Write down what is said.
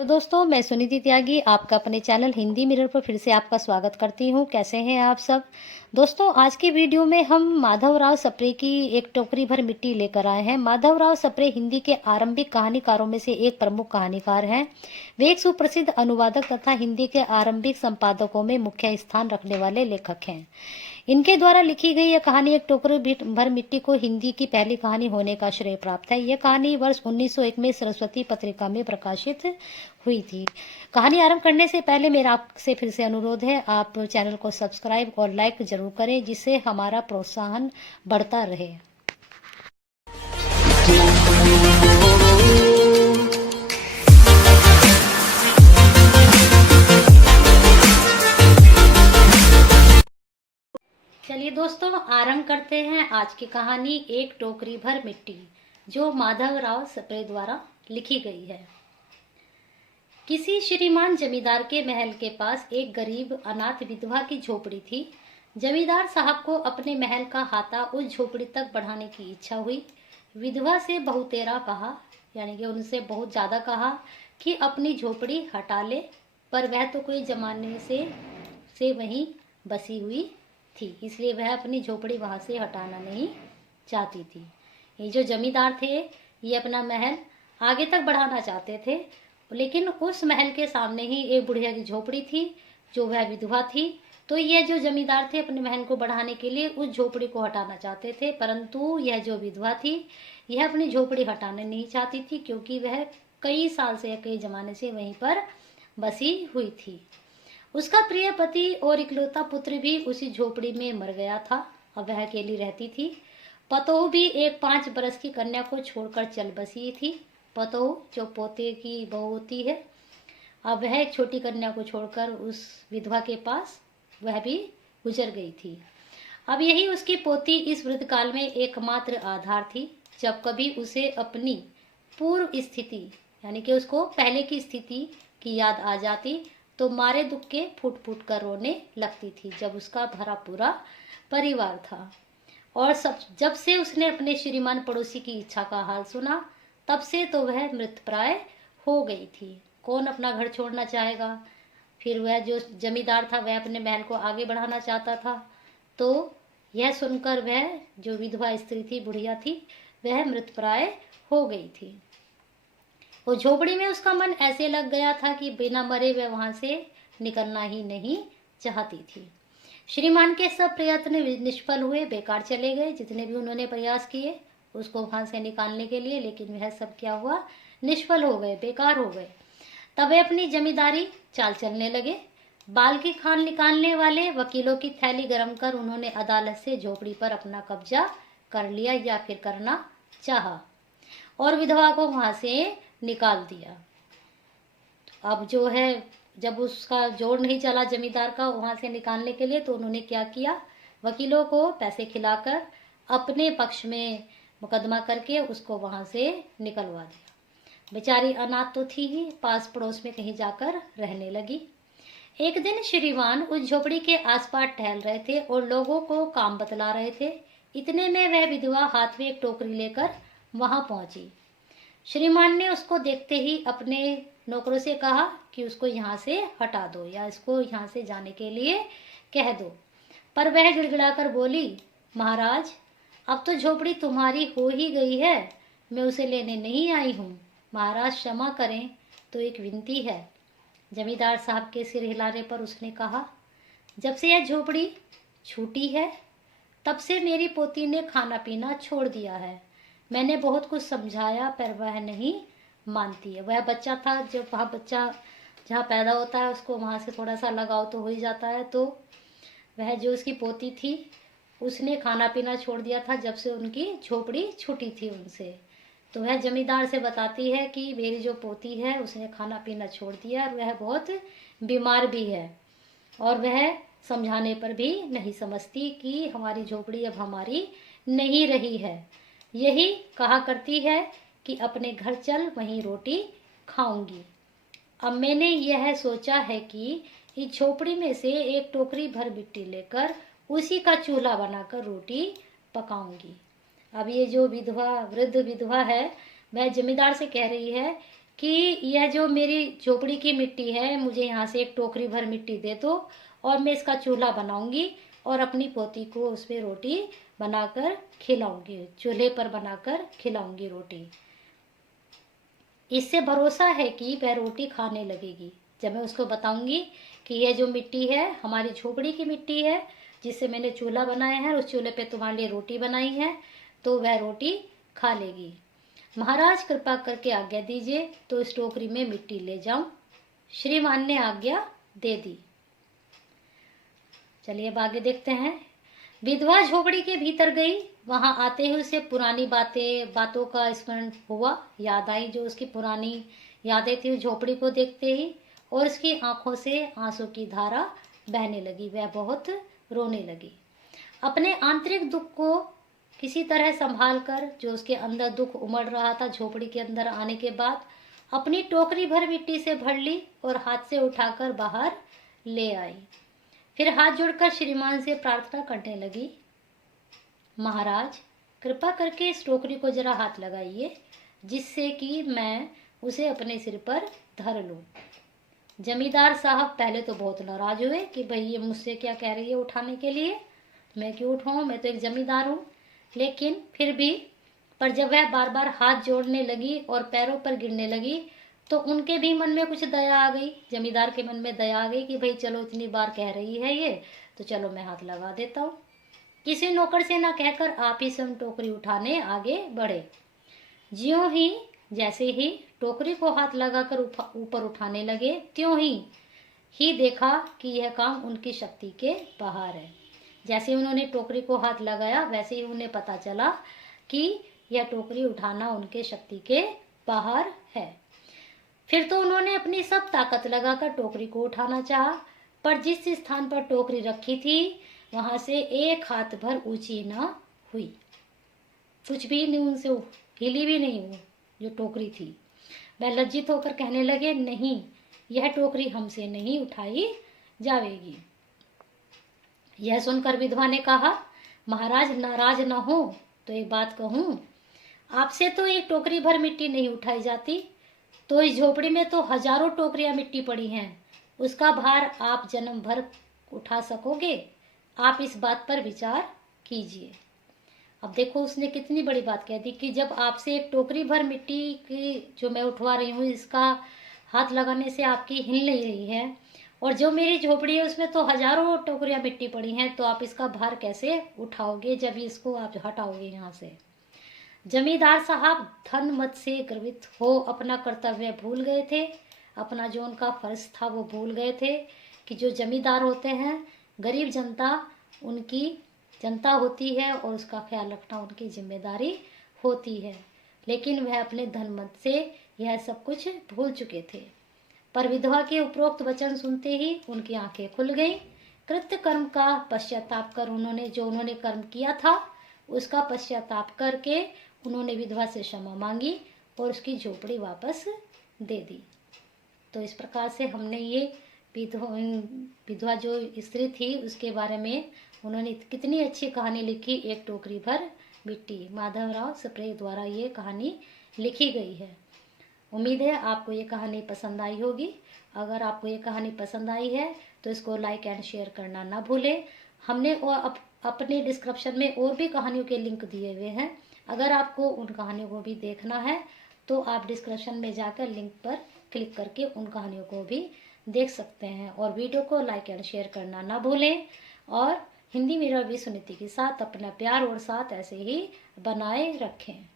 तो दोस्तों, मैं सुनिधि त्यागी आपका अपने चैनल हिंदी मिरर पर फिर से आपका स्वागत करती हूँ। कैसे हैं आप सब? दोस्तों, आज की वीडियो में हम माधवराव सप्रे की एक टोकरी भर मिट्टी लेकर आए हैं। माधवराव सप्रे हिंदी के आरंभिक कहानीकारों में से एक प्रमुख कहानीकार हैं। वे एक सुप्रसिद्ध अनुवादक तथा हिंदी के आरंभिक संपादकों में मुख्य स्थान रखने वाले लेखक हैं। इनके द्वारा लिखी गई यह कहानी एक टोकरी भर मिट्टी को हिंदी की पहली कहानी होने का श्रेय प्राप्त है। यह कहानी वर्ष 1901 में सरस्वती पत्रिका में प्रकाशित हुई थी। कहानी आरंभ करने से पहले मेरा आपसे फिर से अनुरोध है, आप चैनल को सब्सक्राइब और लाइक जरूर करें, जिससे हमारा प्रोत्साहन बढ़ता रहे। चलिए दोस्तों, आरंभ करते हैं आज की कहानी एक टोकरी भर मिट्टी, जो माधवराव सप्रे द्वारा लिखी गई है। किसी श्रीमान जमींदार के महल के पास एक गरीब अनाथ विधवा की झोपड़ी थी। जमींदार साहब को अपने महल का हाथा उस झोपड़ी तक बढ़ाने की इच्छा हुई। विधवा से बहुतेरा कहा, यानी कि उनसे बहुत ज्यादा कहा कि अपनी झोपड़ी हटा ले, पर वह तो कोई जमाने से वहीं बसी हुई थी, इसलिए वह अपनी झोपड़ी वहां से हटाना नहीं चाहती थी। ये जो जमींदार थे, ये अपना महल आगे तक बढ़ाना चाहते थे, लेकिन उस महल के सामने ही एक बुढ़िया की झोपड़ी थी, जो वह विधवा थी। तो यह जो जमींदार थे अपने महल को बढ़ाने के लिए उस झोपड़ी को हटाना चाहते थे, परंतु यह जो विधवा थी, यह अपनी झोपड़ी हटाना नहीं चाहती थी, क्योंकि वह कई साल से, कई जमाने से वहीं पर बसी हुई थी। उसका प्रिय पति और इकलौता पुत्र भी उसी झोपड़ी में मर गया था। अब वह अकेली रहती थी। पतोह भी एक 5 बरस की कन्या को छोड़कर चल बसी थी। पतोह जो पोते की बहू होती है, अब वह एक छोटी कन्या को छोड़कर उस विधवा के पास वह भी गुजर गई थी। अब यही उसकी पोती इस वृद्ध काल में एकमात्र आधार थी। जब कभी उसे अपनी पूर्व स्थिति, यानी कि उसको पहले की स्थिति की याद आ जाती, तो मारे दुख के फूट फूट कर रोने लगती थी, जब उसका भरा पूरा परिवार था। और जब से उसने अपने श्रीमान पड़ोसी की इच्छा का हाल सुना, तब से तो वह मृतप्राय हो गई थी। कौन अपना घर छोड़ना चाहेगा? फिर वह जो जमींदार था, वह अपने महल को आगे बढ़ाना चाहता था, तो यह सुनकर वह जो विधवा स्त्री थी, बुढ़िया थी, वह मृतप्राय हो गई थी। वो झोपड़ी में उसका मन ऐसे लग गया था कि बिना मरे वह वहां से निकलना ही नहीं चाहती थी। श्रीमान के सब प्रयत्न निष्फल हुए, बेकार चले गए। जितने भी उन्होंने प्रयास किए उसको वहां से निकालने के लिए, लेकिन वह सब क्या हुआ, निष्फल हो गए, बेकार हो गए। तब वे अपनी जमींदारी चाल चलने लगे। बाल की खाल निकालने वाले वकीलों की थैली गरम कर उन्होंने अदालत से झोपड़ी पर अपना कब्जा कर लिया, या फिर करना चाहा, और विधवा को वहां से निकाल दिया। अब जो है, जब उसका जोर नहीं चला जमींदार का वहां से निकालने के लिए, तो उन्होंने क्या किया, वकीलों को पैसे खिलाकर अपने पक्ष में मुकदमा करके उसको वहां से निकलवा दिया। बेचारी अनाथ तो थी ही, पास पड़ोस में कहीं जाकर रहने लगी। एक दिन श्रीमान उस झोपड़ी के आसपास टहल रहे थे और लोगों को काम बतला रहे थे। इतने में वह विधवा हाथ में एक टोकरी लेकर वहां पहुंची। श्रीमान ने उसको देखते ही अपने नौकरों से कहा कि उसको यहाँ से हटा दो, या इसको यहाँ से जाने के लिए कह दो। पर वह गिड़गिड़ाकर बोली, महाराज, अब तो झोपड़ी तुम्हारी हो ही गई है, मैं उसे लेने नहीं आई हूँ। महाराज क्षमा करें, तो एक विनती है। जमींदार साहब के सिर हिलाने पर उसने कहा, जब से यह झोपड़ी छूटी है, तब से मेरी पोती ने खाना पीना छोड़ दिया है। मैंने बहुत कुछ समझाया, पर वह नहीं मानती है। वह बच्चा था, जब वहाँ बच्चा जहाँ पैदा होता है उसको वहाँ से थोड़ा सा लगाव तो हो ही जाता है। तो वह जो उसकी पोती थी, उसने खाना पीना छोड़ दिया था जब से उनकी झोपड़ी छूटी थी उनसे। तो वह जमींदार से बताती है कि मेरी जो पोती है उसने खाना पीना छोड़ दिया, और वह बहुत बीमार भी है, और वह समझाने पर भी नहीं समझती कि हमारी झोपड़ी अब हमारी नहीं रही है। यही कहा करती है कि अपने घर चल, वहीं रोटी खाऊंगी। अब मैंने यह सोचा है कि इस झोपड़ी में से एक टोकरी भर मिट्टी लेकर उसी का चूल्हा बनाकर रोटी पकाऊंगी। अब ये जो वृद्ध विधवा है, वह जमींदार से कह रही है कि यह जो मेरी झोपड़ी की मिट्टी है, मुझे यहाँ से एक टोकरी भर मिट्टी दे दो और मैं इसका चूल्हा बनाऊंगी और अपनी पोती को उसमें रोटी बनाकर खिलाऊंगी, चूल्हे पर बनाकर खिलाऊंगी रोटी। इससे भरोसा है कि वह रोटी खाने लगेगी। जब मैं उसको बताऊंगी कि यह जो मिट्टी है हमारी झोपड़ी की मिट्टी है, जिससे मैंने चूल्हा बनाया है, उस चूल्हे पे तुम्हारे लिए रोटी बनाई है, तो वह रोटी खा लेगी। महाराज कृपा करके आज्ञा दीजिए तो इस टोकरी में मिट्टी ले जाऊं। श्रीमान ने आज्ञा दे दी। चलिए अब आगे देखते हैं। विधवा झोपड़ी के भीतर गई। वहां आते ही उसे पुरानी बातों का स्मरण हुआ, याद आई, जो उसकी पुरानी यादें थी झोपड़ी को देखते ही, और उसकी आंखों से आंसू की धारा बहने लगी। वह बहुत रोने लगी। अपने आंतरिक दुख को किसी तरह संभाल कर, जो उसके अंदर दुख उमड़ रहा था झोपड़ी के अंदर आने के बाद, अपनी टोकरी भर मिट्टी से भर ली और हाथ से उठाकर बाहर ले आई। फिर हाथ जोड़कर श्रीमान से प्रार्थना करने लगी, महाराज कृपा करके इस टोकरी को जरा हाथ लगाइए, जिससे कि मैं उसे अपने सिर पर धर लूं। जमींदार साहब पहले तो बहुत नाराज हुए कि भाई ये मुझसे क्या कह रही है उठाने के लिए, मैं क्यों उठाऊं, मैं तो एक जमींदार हूँ। लेकिन फिर भी, पर जब वह बार बार हाथ जोड़ने लगी और पैरों पर गिरने लगी, तो उनके भी मन में कुछ दया आ गई। जमींदार के मन में दया आ गई कि भाई चलो इतनी बार कह रही है ये, तो चलो मैं हाथ लगा देता हूँ। किसी नौकर से ना कहकर आप ही स्वयं टोकरी उठाने आगे बढ़े। जैसे ही टोकरी को हाथ लगाकर ऊपर उठाने लगे, त्यों ही देखा कि यह काम उनकी शक्ति के बाहर है। जैसे उन्होंने टोकरी को हाथ लगाया, वैसे ही उन्हें पता चला कि यह टोकरी उठाना उनके शक्ति के बाहर है। फिर तो उन्होंने अपनी सब ताकत लगाकर टोकरी को उठाना चाहा, पर जिस स्थान पर टोकरी रखी थी वहां से एक हाथ भर ऊंची न हुई। कुछ भी नहीं, उनसे हिली भी नहीं वो जो टोकरी थी। वह लज्जित होकर कहने लगे, नहीं, यह टोकरी हमसे नहीं उठाई जाएगी। यह सुनकर विधवा ने कहा, महाराज नाराज न हो तो एक बात कहूं, आपसे तो एक टोकरी भर मिट्टी नहीं उठाई जाती, तो इस झोपड़ी में तो हजारों टोकरियां मिट्टी पड़ी हैं, उसका भार आप जन्म भर उठा सकोगे? आप इस बात पर विचार कीजिए। अब देखो उसने कितनी बड़ी बात कह दी कि जब आपसे एक टोकरी भर मिट्टी की जो मैं उठवा रही हूँ, इसका हाथ लगाने से आपकी हिल नहीं रही है, और जो मेरी झोपड़ी है उसमें तो हजारों टोकरियां मिट्टी पड़ी हैं, तो आप इसका भार कैसे उठाओगे जब इसको आप हटाओगे यहाँ से? जमींदार साहब धन मत से गर्वित हो अपना कर्तव्य भूल गए थे, अपना जो उनका फर्ज था वो भूल गए थे कि जो जमींदार होते हैं, गरीब जनता उनकी जनता होती है और उसका ख्याल रखना उनकी जिम्मेदारी होती है। लेकिन वह अपने धन मत से यह सब कुछ भूल चुके थे। पर विधवा के उपरोक्त वचन सुनते ही उनकी आंखें खुल गईं। कृत्य कर्म का पश्चाताप कर उन्होंने कर्म किया था, उसका पश्चाताप करके उन्होंने विधवा से क्षमा मांगी और उसकी झोपड़ी वापस दे दी। तो इस प्रकार से हमने ये विधवा जो स्त्री थी उसके बारे में उन्होंने कितनी अच्छी कहानी लिखी, एक टोकरी भर मिट्टी। माधवराव सप्रे द्वारा ये कहानी लिखी गई है। उम्मीद है आपको ये कहानी पसंद आई होगी। अगर आपको ये कहानी पसंद आई है तो इसको लाइक एंड शेयर करना ना भूलें। हमने अपने डिस्क्रिप्शन में और भी कहानियों के लिंक दिए हुए हैं। अगर आपको उन कहानियों को भी देखना है तो आप डिस्क्रिप्शन में जाकर लिंक पर क्लिक करके उन कहानियों को भी देख सकते हैं। और वीडियो को लाइक एंड शेयर करना ना भूलें। और हिंदी मिरर विश्व नीति के साथ अपना प्यार और साथ ऐसे ही बनाए रखें।